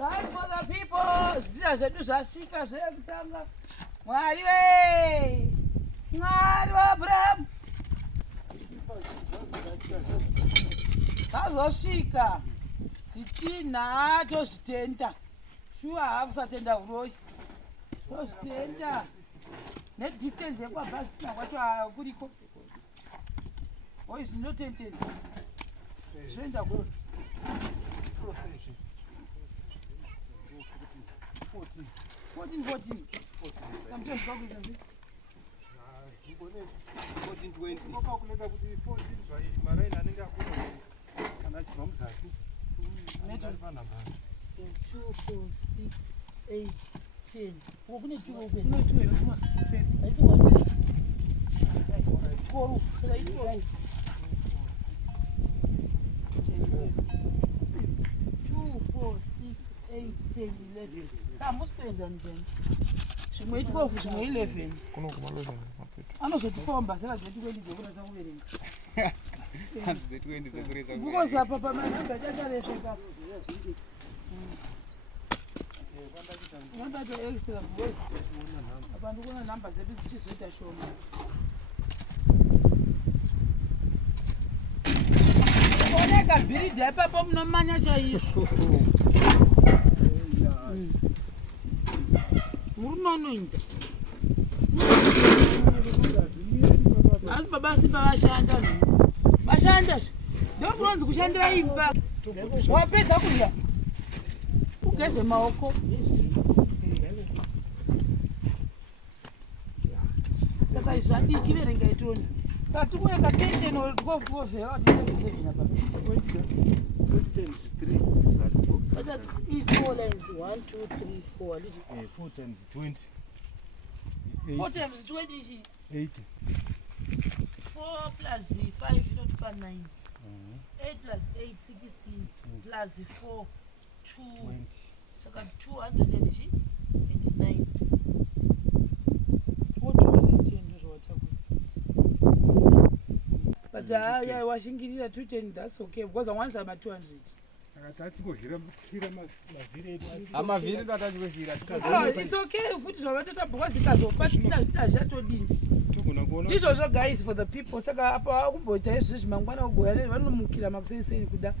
Time for the people. Zviya zvedu zvasvika zvekutanga. Mwari we! Mwari waAbraham. Zvazosvika. Zvitinha tozvitenda. Shuwa hakusatenda uroyi. Tozvitenda. Nedistance yekwabhasina kwacho kuriko. Oi zvinotendenda. Zvoenda kuno. 14. Sometimes probably 1420. Okakuleka kuti 14 zvai maraini anenge akura kana chibva muzasi. Necho panamba. 2, 4, 6, 8, 10. Kune 2 open. Kune 2 ino. Haisi 1. Koru. Saka iti koru. 2, 4, 6, 8, 10, 11. Saka musipenzani zeni. Zvimwe 12, zvimwe 11. Kunokumaloza Anozotifomba saka zvetu20 dzokurasa kuverenga. zvetu20 dzokurasa kuverenga. Because apa pamanamba tatarefeka. Namba to extra voice. Apa ndikuona namba zedu dzichizoita shoma. Oneka bhiridi apapo munomanya chaizvo. Murunonoinda. Asi baba simba vashanda. Vashanda. Ndio kunonzi kushandira imba. Wapedza kurya. Ugeze maoko. Saka izvadi chiverenga itoni. Saka tikuweka 10 or 12 vhera kuti apa. But that is 4 lines. 1, 2, 3, 4. 4 times 20. 4 times 20 is 80. 4 plus 5 is not 9. 8 plus 8, 16. Plus 4, 2. 20. So 289. What 210 is what but yeah, washingirira 210, that's okay because I want some at 200. It's okay futhi zvavatota because ikazopa tisina zvatodini ndizvozvo guys for the people. Saka apa kumboita izvi zvimangwana kugoya vanomukira makuseni kuda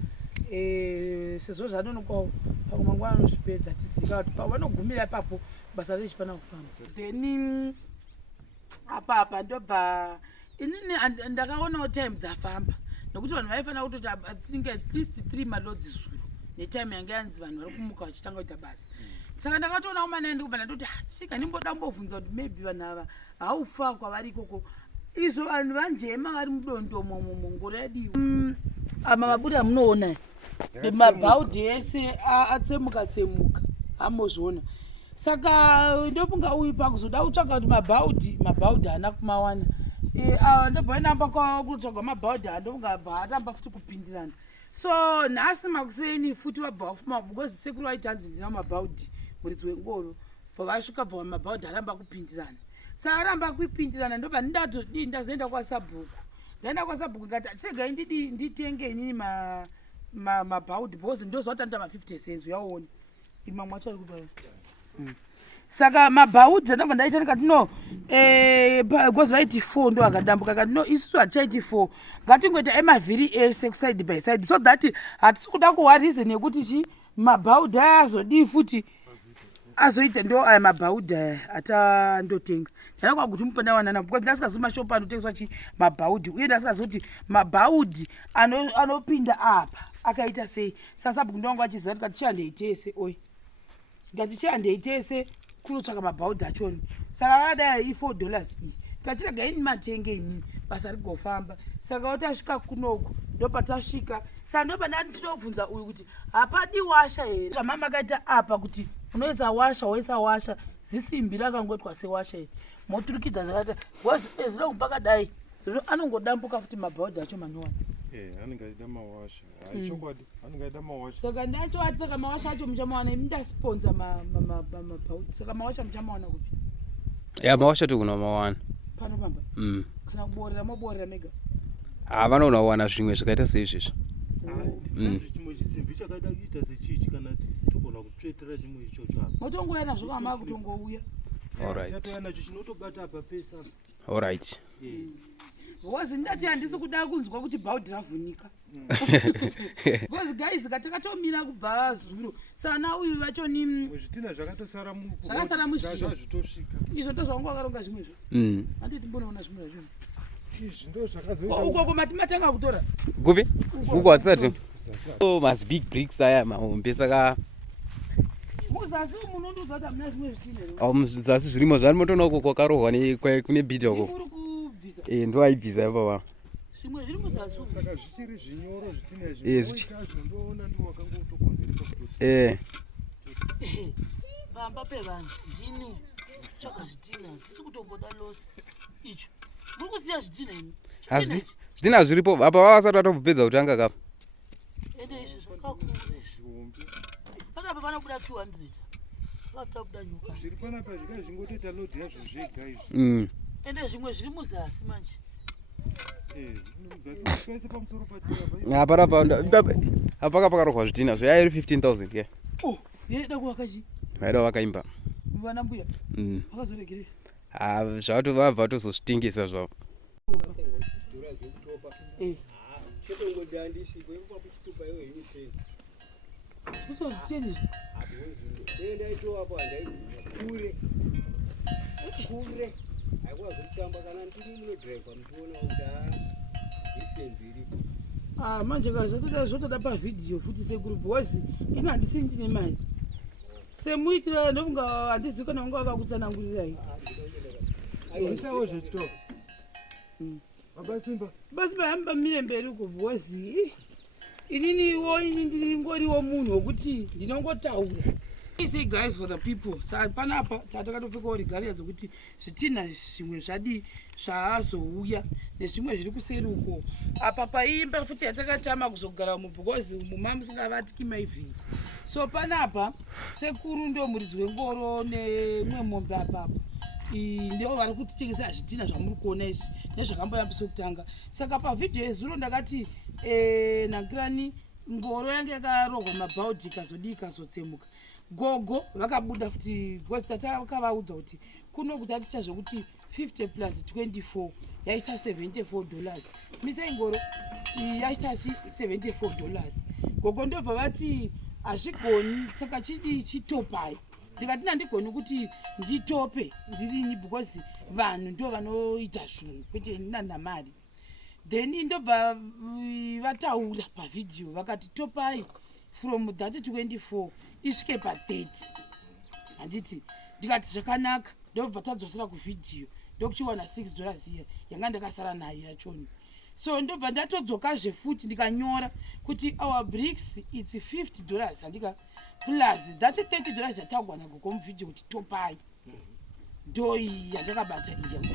sezvo zvanonokwawo pakumangwana anozvipedza tisika kuti pavanogumira ipapo basa richifanira kufamba. Then apa ndobva inini ndakaonawo time dzafamba nokuti vanhu vaifanira kutoti I think at least 3 malodzi zuru netime yange yanzi vanhu vari kumuka vachitanga kuita basa. Saka ndakatoona kumanaendi kubva ndati svika ndimboda kumbobvunza kuti maybe vanhu ava haufa kwavari ikoko izvo vanhu vanjema vari mudondomo mungoro yadiwa mabuda munoona mabhaudhi ese atsemuka amozviona. Saka ndofunga uyu pakuzoda kutsvaka kuti mabhaudhi haana kumawana. Ndobva namba kutsvagwa mabhaudhi andofunga bva atamba futi kupindirana. So nhasi makuseni futi wabva wafuma because sekuru waiti hanzi ndina mabhaudhi muridzi wengoro pavasvika bva mabhaudhi aramba kupindirana. Saka aramba kupindirana ndobva ndatodii ndazoenda kwasabhuku. Ndaenda kwasabhuku ngati segai nditenge inini mabhaudhi because ndozvatanda ma50 cents uyaona. Imamwe acho ari kudai. Saka mabhaudhi ndabva ndaita ndikati no because vaiti 4 ndo akadambuka kati no isusu hatichaiti 4 ngatingoita emavhiri ese kuside by side so that hatisi kuda kuwarize nekuti chi mabhaudhi aya azodii futi azoita ndo aya mabhaudhi aya atandotenga. Ndakwa kuti mupanda wanana because ndasingazivi mashopu anotengeswa chi mabhaudhi uye ndasingazoti mabhaudhi anopinda apa akaita sei. Sasabhuku ndonga achiziva kuti katichihandeitese oi ngatichihandeitese kunotsvaka mabhaudhi achoni. Saka vadai $4 iyi tachiraga ini matenge inini basa rigofamba. Saka watasvika kunoku ndopatasvika. Saka ndopa ndati ndinobvunza uyu kuti hapadi washa here zvamama akaita apa kuti unoisa washa woisa washa zisimbi rakangotwa sewasha here moturikidza zvakaita because ezvinongo pakadai anongodambuka futi mabhaudhi acho manowani. Anenge aida mawasha. Chokwadi anenge aida mawasha. Saka ndachoti saka mawasha acho muchamawana mindasponza mabhaudhi. Saka mawasha muchamawana kupi? Mawasha tikuna mawana. Pano pamba? Kana kuborera moborera mega? Vanoona wana zvimwe zvakaita seizvizvi. Chimwe chisimbi chakaita kuita sechichi kana togona toitira chimwe ichocho apa. Motongoya nazvo kama kutongouya. Alright. Chatoya nacho chinotobata apa pesa. Alright. Because ndati handisi kuda kunzwa kuti bhaudhi ravhunika. Because guys katakatomira kubva zuro. Sana uyu vacho ni zvitina zvakatosara mupo. Zvakasara mushika. Zvazvitosvika. Izvo ndozvangu akaronga zvimwe zvo. Handiti mbonaona zvimwe zvo. Izvi zvakazoita. Uko matanga kutora. Kupi? Uko asati. Oh, mas big bricks aya mahombe saka. Muzasi munondoudza kuti hamuna zvimwe zvitina ere? Muzasi zvirimo zvani motona uko kwakarohwa kune bhidha uko. Ndo aibvisa baba. Zvimwe zviri muzasi. Saka zvichiri zvinyoro zvitina izvi. Ndoona ndiwo wakangotokonzeresa kuti. Pamba pevanhu ndini tsvaka zvitina tisi kutomboda losi icho. Muri kusiya zvitina imi? Zvitina zviripo apa vavasati vatobvupedza kutanga kapa. Ende izvi zvakakura zvihombe. Panapa panobuda 200. Vafta kuda nyoka. Zviri panapa zvingotota load yazvo zvega izvi. Ende zvimwe zviri muzasi manje. Muzasi pese pamusoro patira. Apa pakarohwa zvitina zvairi 15,000 yeah. Oh, yeda kuwakachi. Vaida vakaimba. Mwana mbuya. Vakazoregere. Zvatova vatozosvitingisa zvavo. Manje zvotoda pavhidhiyo futi sekuru bhozi ini handisi ndine mari semuitira ndovunga handizivi kana unga vakakutsanangurirai isawo zvechitoka abasimba hamba mire mberi uko bhozi ininiwo ini ndiringoriwo munhu wokuti ndinongotaura. See guys for the people. Panapa tatakatopfekawo rigari dzokuti zvitina zvimwe zvadi zvaazouya nezvimwe zviri kuseri uko. Apa paimba futi yatakatama kuzogara because muma musingavatiki maivhinzi. So panapa sekuru ndo muridzi wengoro nemwe mombe apapo. Ndivo vari kutitengesa zvitina zvamuri kuona izvi nezvakamboyambisa kutanga. Saka pavhidhiyo yezuro ndakati nakirani ngoro yange yakarohwa mabhaudhi ikazodii ikazotsemuka. Gogo vakabuda futi because tatakavaudza kuti kuno kutaticha zvokuti 50 plus 24 yaita $74. Mise ngoro yaita $74. Gogo ndobva vati hazvigoni saka chidi chitopai. Ndikati ndandigoni kuti nditope ndirini because vanhu ndo vanoita zvinhu kwete ndina mari. Then ndobva vataura pavhidhiyo vakati topai from that 24 isvike pa30. Handiti ndikati zvakanaka ndobva tadzosera kuvhidhiyo ndokuchiwana $6 iya yanga ndakasara nayo yachoni. So ndobva ndatodzokazve futi ndikanyora kuti our bricks it's $50 handika plus that $30 yatagwa nagogo muvhidhiyo kuti topai ndo iyi yandakabata iya apa.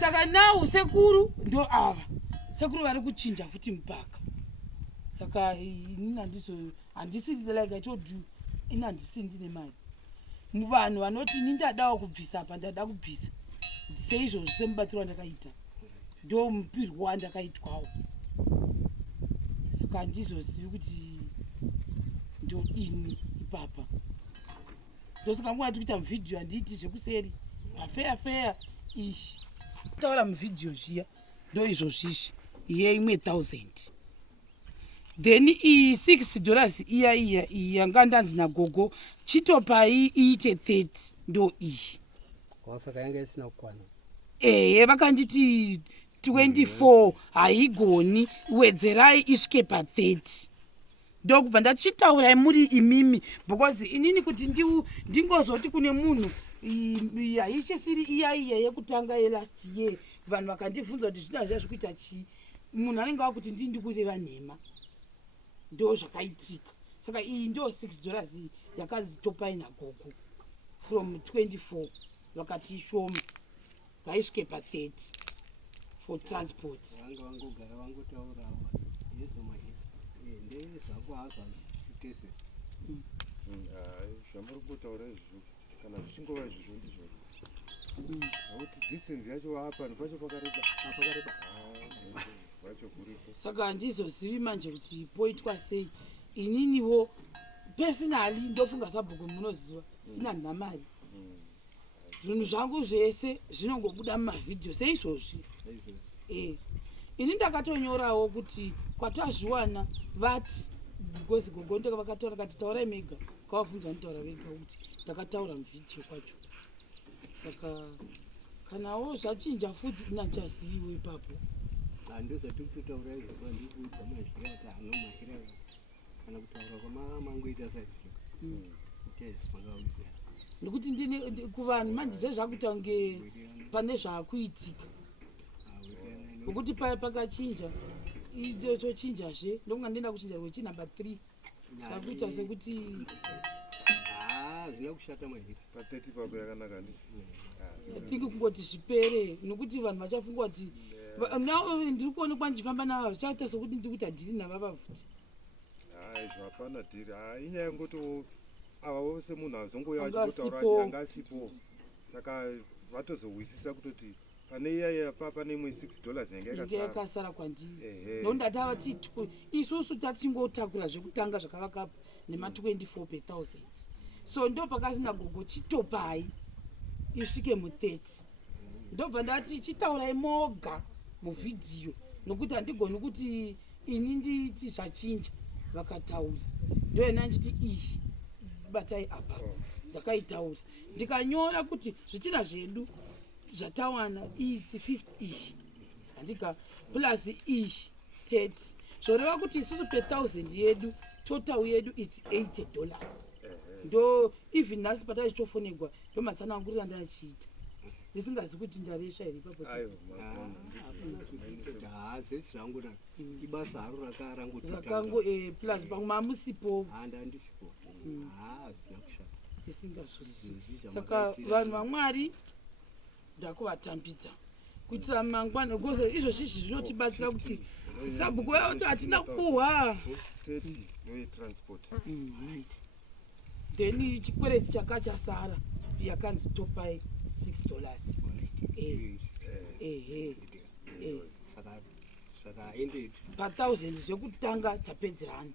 Saka now sekuru ndo ava sekuru vari kuchinja futi mupaka. Saka inini handisi like I told you ini handisi ndine mari. Muvanhu vanoti ini ndadawo kubvisa apa ndada kubvisa seizvozvo semubatiro wandakaita ndo mupirwo wandakaitwawo. Saka handizozivi kuti ndo ini ipapa ndosaka mungati kuita muvhidhiyo handiiti zvekuseri mafeya izvi taura muvhidhiyo zviya ndo izvozvizvi iye imwe 1000. Then $6 iya yanga ndanzi nagogo chitopai iite 30 ndo iyi. Saka yanga isina kukwana. Vakanditi 24 haigoni wedzerai isvike pa30. Ndokubva ndachitaurai muri imimi because inini kuti ndingozoti kune munhu haichisiri iya yekutanga yelast year vanhu vakandibvunza kuti zvina zviya zvikuita chii munhu anenge wakuti ndikureva nhema ndo zvakaitika. Saka iyi ndo $6 iyi yakanzi topai nagogo from 24 vakati shoma ngaisvike pa30 for transport. Vangogara vangotaurawo yezo mahiti ndezvako hazvazvikese zvamuri kutaura izvo kana zvichingova izvizvo ndizvo nokuti distance yacho apa pacho pakareba vacho kuripo. Saka handizozivi manje kuti poitwa sei. Ininiwo personally ndofunga sabhuku munoziva ina namai zvinhu zvangu zvese zvinongobuda mumavidhio seizvozvi. Ini ndakatonyorawo kuti kwatazviwana vati because gogondo vakataura kati taurai mega kwavabvunza nitaura vega kuti ndakataura muvidhio kwacho. Saka kanawo zvachinja futi inachaziviwo ipapo handizati kutotaura izvozvo ndikuudza mazvira kuti hanomahira kana kutaura kwamamangoita saizvomangauita nekuti ndine kuvanhu manje zvezvakutange pane zvakuitika nokuti pakachinja tochinjazve ndokunga ndenda kuchinja rwechi number 3 zvakuita sekuti zvina kushata mahira pa30 papo yakanaka ndi think kungoti zvipere nokuti vanhu vachafunga kuti ndiri kuonekwa ndichifamba nava zvichaita sekuti ndiri kuita dhiri navava futi. Izvo hapana dhiri inyaya yekuti ava vose munhu azongoya achitotaura angasipo. Saka vatozozwisisa kutoti pane iyaya pane imwe $6 yanga yakasara kwandiri ndokuti isusu tatingotakura zvekutanga zvakavakapo nema24 per 1000. So ndo pakasina gogo chitopai isvike mu30 ndobva ndati chitaurai moga muvidhio nokuti handigoni kuti ini nditi zvachinja vakataura ndoena nditi iyi batai apa ndakaitaura ndikanyora kuti zvitina zvedu zvatawana idzi 50 iyi handika plus iyi 30 zvoreva kuti isusu per 1000 yedu total yedu it's $80. Ndo even nhasi pataichitofonegwa ndo masana angu randa achiita ndisingazi kuti ndaresha here ipapo zvese zvangu na ibasa haro rakango plus pamwe mamusipo handandisipo zvina kushata tisingazvizivi. Saka vanhu vamwari ndakuvatambidza kuitira mangwana because izvozvi zvinotibatsira kuti sabhuku yaoti hatina kupuhwa 30 no transport then chikwereti chakachasara yakanzi topai $6. saka ended pa 1000 zvekutanga tapedzerana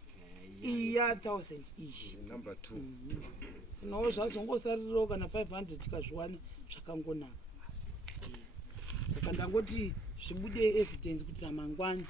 iya 1000 iyi number 2 nawo zvazongosarirawo kana 500 tikazviwana zvakangonaka. Saka ndangoti zvibude evidence kuti ramangwana